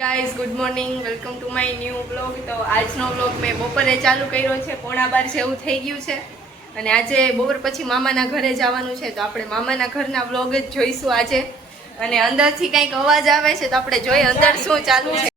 Guys good morning, welcome to my new blog. તો આજનો blog મેં બપોરે ચાલુ કર્યો છે, 11:15 જેવું થઈ ગયું છે. અને આજે બપોર પછી મામાના ઘરે જવાનું છે, તો આપણે મામાના ઘરના બ્લોગ જ જોઈશું આજે. અને અંદરથી કંઈક અવાજ આવે છે, તો આપણે જોઈએ અંદર શું ચાલુ છે.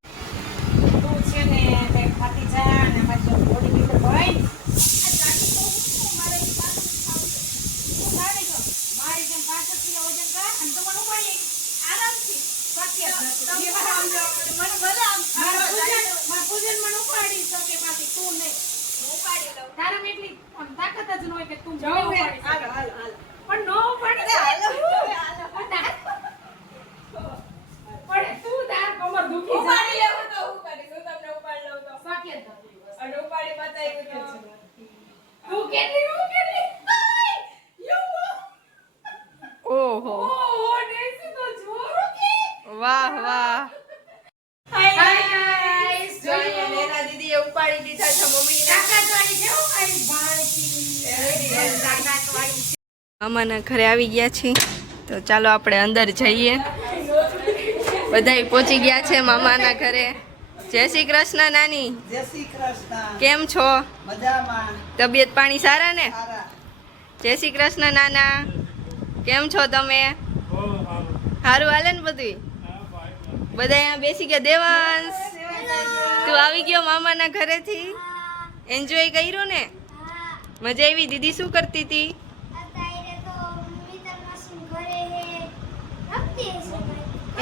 ઓહો, વાહ વાહ. દીદીએ ઉપાડી દીધા છે મમ્મી. મામાના ઘરે આવી ગયા છીએ, તો ચાલો આપણે અંદર જઈએ. બધાય પહોંચી ગયા છે મામાના ઘરે. જય શ્રી કૃષ્ણ નાની. જય શ્રી કૃષ્ણ. કેમ છો? મજામાં. તબિયત પાણી સારા ને? જય શ્રી કૃષ્ણ નાના. કેમ છો તમે? સારું હાલે ને બધું? બધા અહીંયા બેસી ગયા. દેવાંશ, તું આવી ગયો મામાના ઘરેથી? એન્જોય કર્યું ને? મજા આવી? દીદી શું કરતી હતી?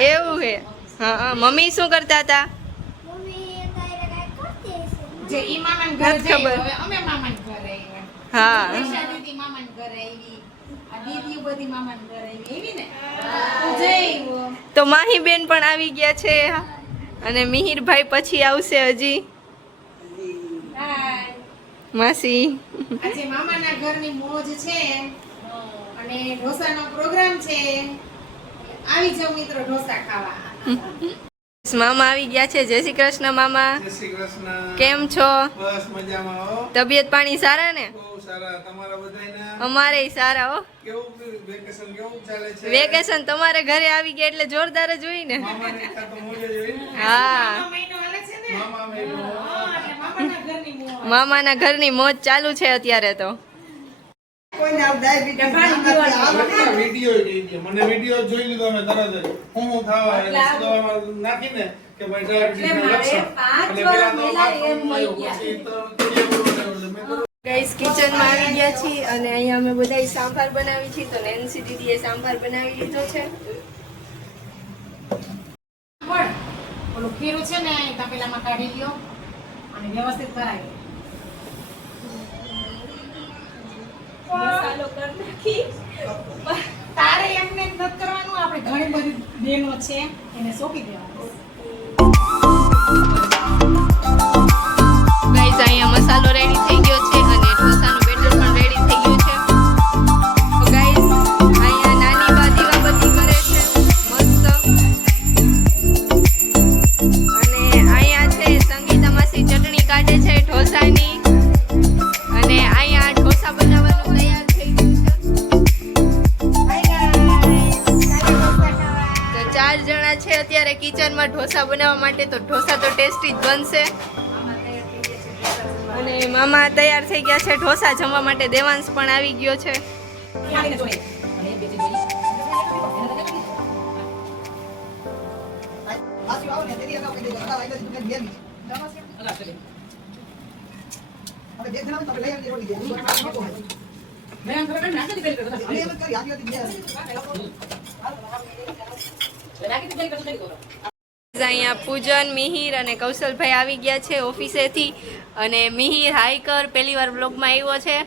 એવું હે? હા. મમ્મી શું કરતા હતા? ખબર. હા. તો માહી બેન પણ આવી ગયા છે, અને મિહિરભાઈ પછી આવશે હજી. માસી આજે મામાના ઘરની મોજ છે અને ઢોસાનો પ્રોગ્રામ છે. આવી જાવ મિત્રો ઢોસા ખાવા. મામા આવી ગયા છે. જય શ્રી કૃષ્ણ મામા. જય શ્રી કૃષ્ણ. કેમ છો? બસ મજામાં હો. તબિયત પાણી સારા ને? બહુ સારા. તમારા બધાયના? અમારે સારા હો. કેવું વેકેશન કેવું ચાલે છે? વેકેશન તમારે ઘરે આવી ગયા એટલે જોરદાર જ હોય ને. મામાને તો મોજ જ હોય ને. હા, મહિનો હાલે છે ને. મામા મહિનો. એટલે મામાના ઘરની મોજ. મામાના ઘરની મોજ ચાલુ છે અત્યારે તો. કોઈને આવ ડાયાબિટીસ વિડિયો જોઈ લ્યો. મને વિડિયો જોઈ લીધો અમે તરત જ. હું થવા એટલે દવામાં નાખીને કે ભાઈ ડાયાબિટીસ ના લક્ષણ. એટલે પેલા તો બાથરૂમ પછી તો ગાઈસ કિચનમાં આવી ગયા છીએ, અને અહીંયા અમે બધાય સાંભાર બનાવી છીએ. તો નેન્સી દીદીએ સાંભાર બનાવી લીધો છે. ઓલું ખીરું છે ને એ તપેલામાં કાઢી લ્યો અને વ્યવસ્થિત કરાવી. મસાલો કરી નાખી. તારે એમને જ નથી કરવાનું, આપણે ઘણી બધી બહેનો છે એને સોંપી દેવાનું. ગાઈસ અહીંયા મસાલો રેડી થઈ ગયો છે, અને ઢોસાનું બેટર પણ રેડી થઈ ગયું છે. તો ગાઈસ અહીંયા નાની બા દીવાબત્તી કરે છે મસ્ત. અને અહીંયા છે સંગીતા માસી ચટણી કાઢે છે ઢોસાની. અને અહીંયા ઢોસા બનાવવાનું તૈયાર થઈ ગયું છે. તો 4 જણા છે અત્યારે કિચનમાં ઢોસા બનાવવા માટે. તો ઢોસા તો ટેસ્ટી જ બનશે. અને મામા તૈયાર થઈ ગયા છે ઢોસા જમવા માટે. દેવાંશ પણ આવી ગયો છે. અહીંયા પૂજન, મિહિર અને કૌશલભાઈ આવી ગયા છે ઓફિસેથી. અને મિહિર હાઈકર પહેલી વાર બ્લોગમાં આવ્યો છે,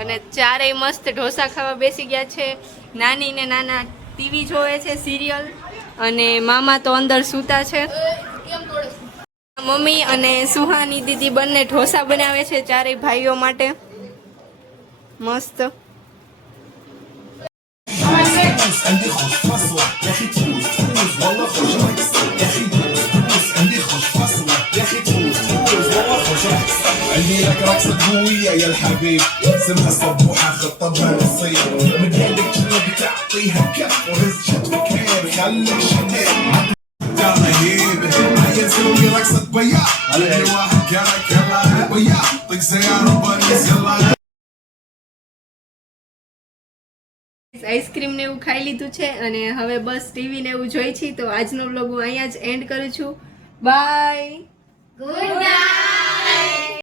અને ચારેય મસ્ત ઢોસા ખાવા બેસી ગયા છે. નાની ને નાના ટીવી જોવે છે, સિરિયલ. અને મામા તો અંદર સૂતા છે. મમ્મી અને સુહાની દીદી બંને ઢોસા બનાવે છે ચારેય ભાઈઓ માટે મસ્ત. عندي خوش فصلة يا اخي تفوز والله خوش رقص يا اخي تفوز عندي خوش فصلة يا اخي تفوز والله خوش رقص عندي لك رقصة قوية يا الحبيب اسمها صبوحة خطبها نصيب من هيدك شنو بتعطيها كف ورز شد كير خليك شنير تعال هيبة عايز رقصة بيا علي واحد كارك يلا بيا طق سيارة باريس يلا આઈસ્ક્રીમ ને એવું ખાઈ લીધું છે અને હવે બસ ટીવી ને એવું જોઈ છી. તો આજનો વ્લોગ હું અહીંયા જ એન્ડ કરું છું. બાય. Good night.